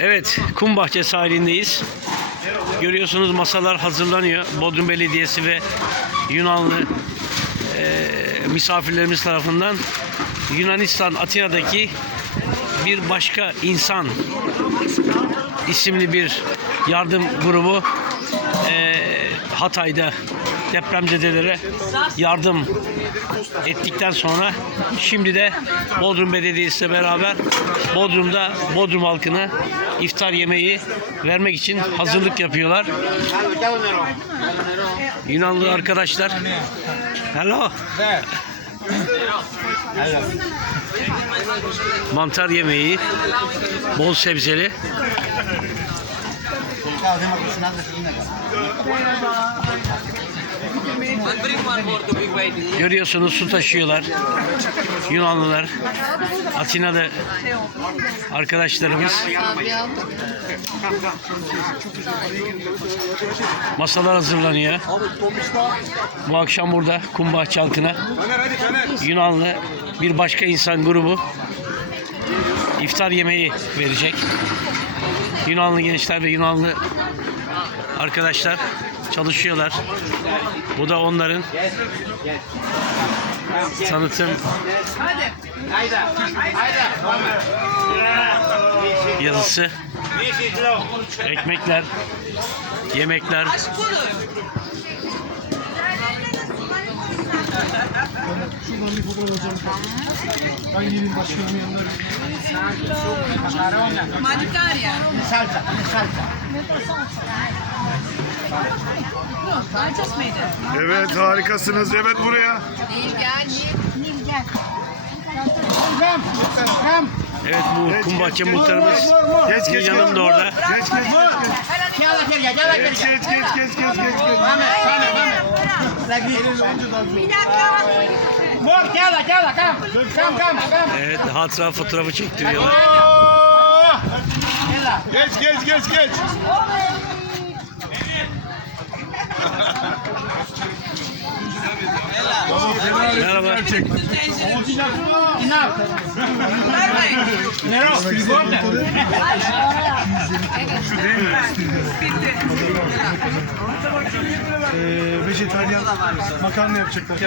Evet, Kumbahçe sahilindeyiz. Görüyorsunuz masalar hazırlanıyor. Bodrum Belediyesi ve Yunanlı eee, misafirlerimiz tarafından Yunanistan Atina'daki bir başka insan isimli bir yardım grubu eee, Hatay'da depremzedelere yardım ettikten sonra şimdi de Bodrum Belediyesi beraber Bodrum'da Bodrum halkına iftar yemeği vermek için hazırlık yapıyorlar. Yunanlı arkadaşlar. Hello. Mantar yemeği, bol sebzeli. Görüyorsunuz su taşıyorlar. Yunanlılar. Atina'da arkadaşlarımız. Masalar hazırlanıyor. Bu akşam burada Kumbahçe halkına Yunanlı bir başka insan grubu iftar yemeği verecek. Yunanlı gençler ve Yunanlı arkadaşlar çalışıyorlar. Bu da onların tanıtım yazısı. Ekmekler, yemekler. Şuradan bir fotoğraf alacağım. Ben geleyim başkanımın yanına. Mangiaria. Salsa, salsa. Evet harikasınız. Evet buraya. Evet bu Kumbahçe muhtarımız Geç geç geç. yanımda orada. Geç geç geç. Geç geç geç geç geç geç. More, ya la, ya la, come. Come, come, come. Evet hatıra fotoğrafı çektiriyorlar. Geç geç geç geç. Merhaba. Nero. Ee, vejetaryen makarna yapacaklar.